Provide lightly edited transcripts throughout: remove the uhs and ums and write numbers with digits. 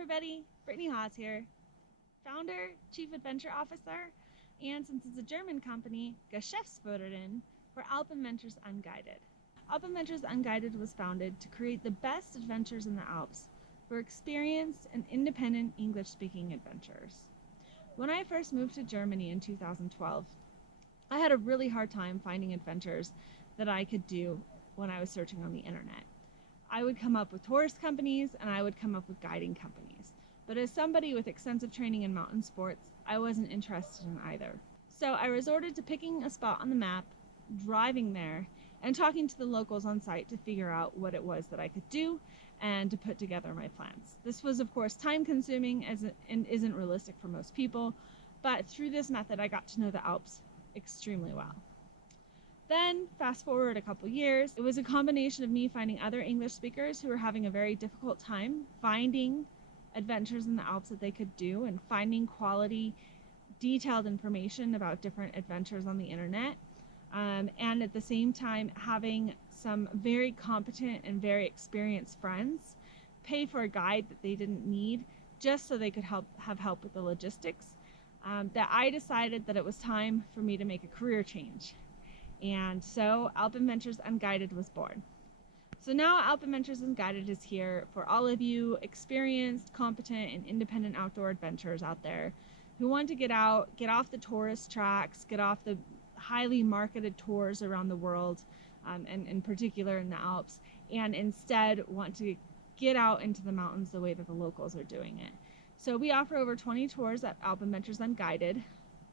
everybody, Brittany Haas here, founder, chief adventure officer, and since it's a German company, Geschäftsführerin for Alpenventures UNGUIDED. Alpenventures UNGUIDED was founded to create the best adventures in the Alps for experienced and independent English-speaking adventurers. When I first moved to Germany in 2012, I had a really hard time finding adventures that I could do when I was searching on the internet. I would come up with tourist companies and I would come up with guiding companies. But as somebody with extensive training in mountain sports, I wasn't interested in either. So I resorted to picking a spot on the map, driving there, and talking to the locals on site to figure out what it was that I could do and to put together my plans. This was, of course, time consuming and isn't realistic for most people, but through this method I got to know the Alps extremely well. Then, fast forward a couple years, it was a combination of me finding other English speakers who were having a very difficult time finding adventures in the Alps that they could do and finding quality, detailed information about different adventures on the internet. And at the same time, having some very competent and very experienced friends pay for a guide that they didn't need just so they could have help with the logistics, that I decided that it was time for me to make a career change. And so Alpenventures UNGUIDED was born. So now Alpenventures UNGUIDED is here for all of you experienced, competent, and independent outdoor adventurers out there who want to get out, get off the tourist tracks, get off the highly marketed tours around the world, and in particular in the Alps, and instead want to get out into the mountains the way that the locals are doing it. So we offer over 20 tours at Alpenventures UNGUIDED.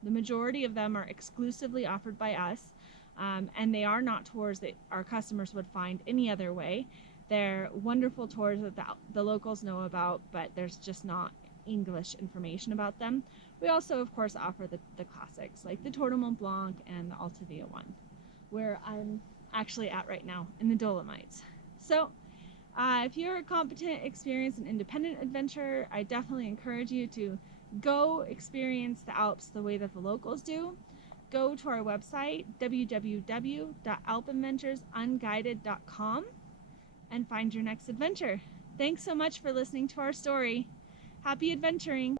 The majority of them are exclusively offered by us. And they are not tours that our customers would find any other way. They're wonderful tours that the locals know about, but there's just not English information about them. We also, of course, offer the classics like the Tour de Mont Blanc and the Alta Via one, where I'm actually at right now in the Dolomites. So if you're a competent, experienced, and independent adventurer, I definitely encourage you to go experience the Alps the way that the locals do. Go to our website, www.alpenventuresunguided.com, and find your next adventure. Thanks so much for listening to our story. Happy adventuring!